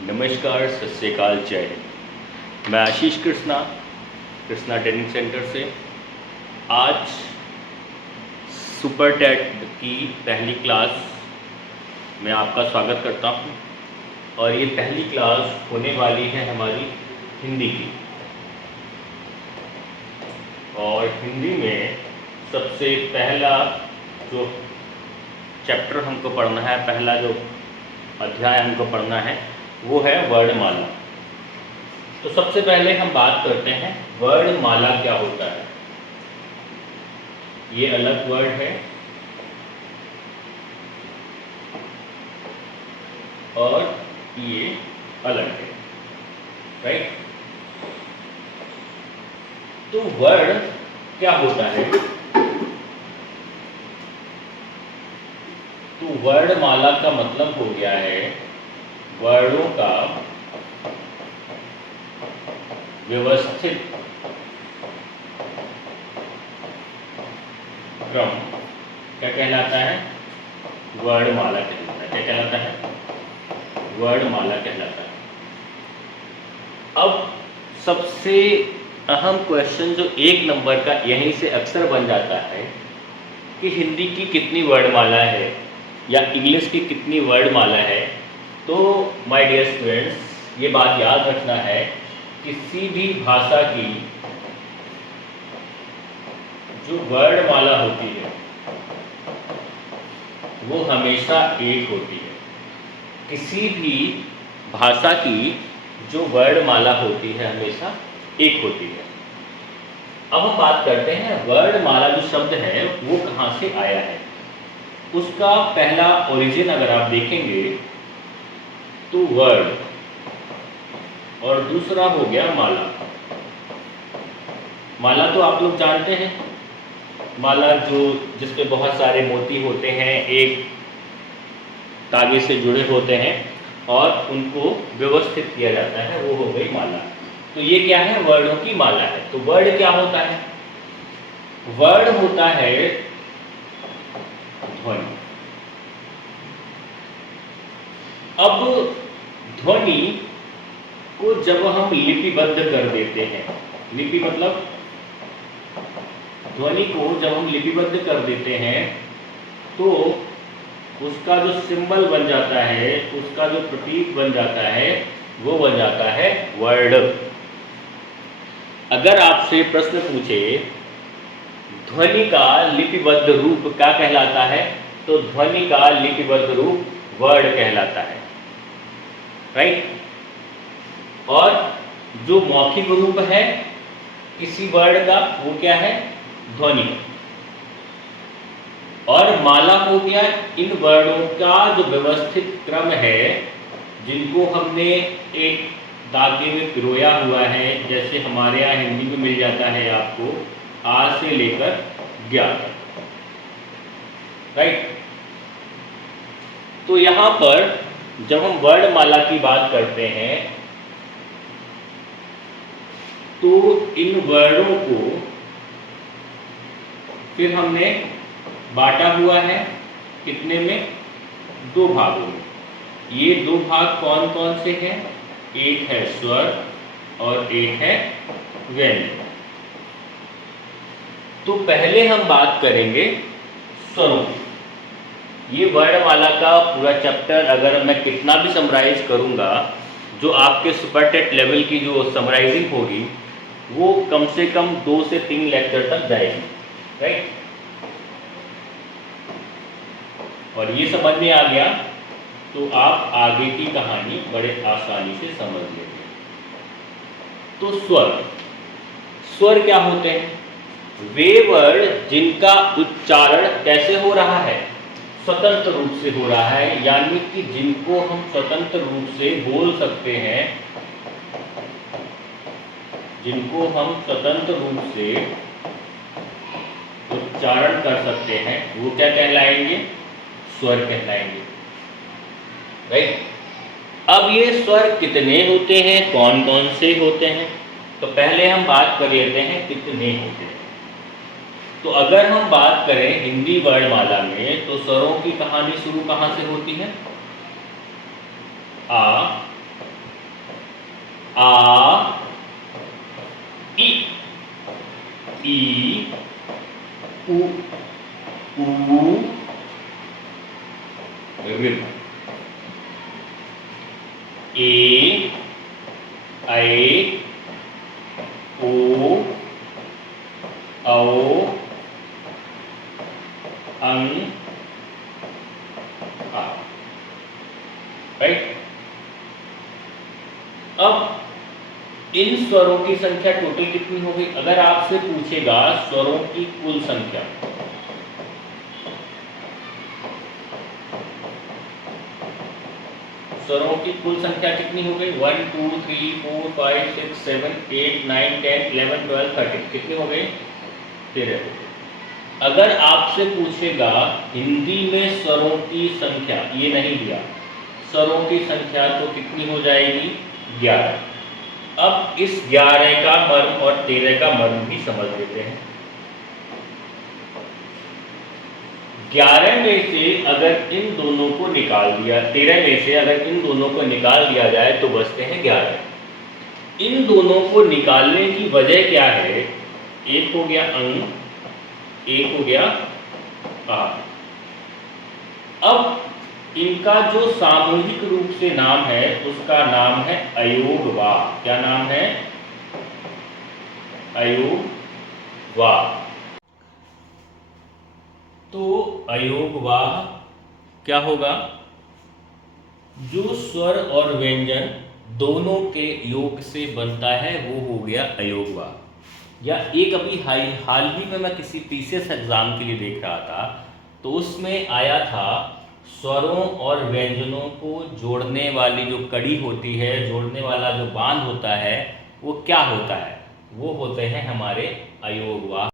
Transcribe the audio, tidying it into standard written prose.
नमस्कार, सत श्री अकाल, जय हिंद। मैं आशीष कृष्णा ट्रेनिंग सेंटर से आज सुपर टेट की पहली क्लास में आपका स्वागत करता हूं। और ये पहली क्लास होने वाली है हमारी हिंदी की। और हिंदी में सबसे पहला जो चैप्टर हमको पढ़ना है, पहला जो अध्याय हमको पढ़ना है वो है वर्णमाला। तो सबसे पहले हम बात करते हैं वर्णमाला क्या होता है। ये अलग वर्ड है और ये अलग है, राइट। तो वर्ण क्या होता है? तो वर्णमाला का मतलब हो गया है वर्णों का व्यवस्थित क्रम क्या कहलाता है? वर्णमाला कहलाता है। क्या कहलाता है? वर्णमाला कहलाता है। अब सबसे अहम क्वेश्चन जो 1 नंबर का यहीं से अक्सर बन जाता है कि हिंदी की कितनी वर्णमाला है या इंग्लिश की कितनी वर्णमाला है। तो माय डियर स्टूडेंट्स, ये बात याद रखना है, किसी भी भाषा की जो वर्णमाला होती है वो हमेशा एक होती है। किसी भी भाषा की जो वर्णमाला होती है हमेशा एक होती है। अब हम बात करते हैं वर्णमाला जो शब्द है वो कहाँ से आया है। उसका पहला ओरिजिन अगर आप देखेंगे तो वर्ण, और दूसरा हो गया माला। माला तो आप लोग जानते हैं, माला जो जिसपे बहुत सारे मोती होते हैं, एक धागे से जुड़े होते हैं और उनको व्यवस्थित किया जाता है, वो हो गई माला। तो ये क्या है? वर्णों की माला है। तो वर्ण क्या होता है? वर्ण होता है ध्वनि। अब ध्वनि को जब हम लिपिबद्ध कर देते हैं, लिपि मतलब ध्वनि को जब हम लिपिबद्ध कर देते हैं तो उसका जो सिंबल बन जाता है, उसका जो प्रतीक बन जाता है वो बन जाता है वर्ण। अगर आपसे प्रश्न पूछे ध्वनि का लिपिबद्ध रूप क्या कहलाता है, तो ध्वनि का लिपिबद्ध रूप वर्ण कहलाता है, राइट। और जो मौखिक रूप है किसी वर्ण का वो क्या है? ध्वनि। और माला हो गया इन वर्णों का जो व्यवस्थित क्रम है जिनको हमने एक धागे में पिरोया हुआ है, जैसे हमारे यहाँ हिंदी में मिल जाता है आपको आ से लेकर ज्ञा, राइट। तो यहाँ पर जब हम वर्णमाला की बात करते हैं तो इन वर्णों को फिर हमने बांटा हुआ है कितने में? 2 भागों में। ये 2 भाग कौन कौन से हैं? एक है स्वर और एक है व्यंजन। तो पहले हम बात करेंगे स्वरों की। ये वर्णमाला का पूरा चैप्टर अगर मैं कितना भी समराइज करूंगा, जो आपके सुपर टेट लेवल की जो समराइजिंग होगी वो कम से कम 2 से 3 लेक्चर तक जाएगी, राइट। और ये समझ में आ गया तो आप आगे की कहानी बड़े आसानी से समझ लेंगे। तो स्वर क्या होते हैं? वे वर्ण जिनका उच्चारण कैसे हो रहा है? स्वतंत्र रूप से हो रहा है, यानी कि जिनको हम स्वतंत्र रूप से बोल सकते हैं, जिनको हम स्वतंत्र रूप से उच्चारण कर सकते हैं वो क्या कहलाएंगे? स्वर कहलाएंगे, राइट। अब ये स्वर कितने होते हैं, कौन कौन से होते हैं? तो पहले हम बात कर लेते हैं कितने होते हैं। तो अगर हम बात करें हिंदी वर्णमाला में तो स्वरों की कहानी शुरू कहाँ से होती है? आ, आ ई ई उ ऋ ए ऐ ओ औ अं आ। राइट। अब इन स्वरों की संख्या टोटल कितनी हो गई? अगर आपसे पूछेगा स्वरों की कुल संख्या, स्वरों की कुल संख्या कितनी हो गई? 1 2 3 4 5 6 7 8 9 10 11 12 13 कितनी हो गई? 13। अगर आपसे पूछेगा हिंदी में स्वरों की संख्या, ये नहीं दिया, स्वरों की संख्या तो कितनी हो जाएगी? 11। अब इस 11 का मर्म और 13 का मर्म भी समझ लेते हैं। 11 में से अगर इन दोनों को निकाल दिया, 13 में से अगर इन दोनों को निकाल दिया जाए तो बचते हैं 11। इन दोनों को निकालने की वजह क्या है? एक हो गया अंग, एक हो गया आ। अब इनका जो सामूहिक रूप से नाम है उसका नाम है अयोगवाह। क्या नाम है? अयोगवाह। तो अयोगवाह क्या होगा? जो स्वर और व्यंजन दोनों के योग से बनता है वो हो गया अयोगवाह। या एक अभी हाल ही में मैं किसी पीसीएस एग्जाम के लिए देख रहा था, तो उसमें आया था स्वरों और व्यंजनों को जोड़ने वाली जो कड़ी होती है, जोड़ने वाला जो बांध होता है, वो क्या होता है? वो होते हैं हमारे अयोगवाह।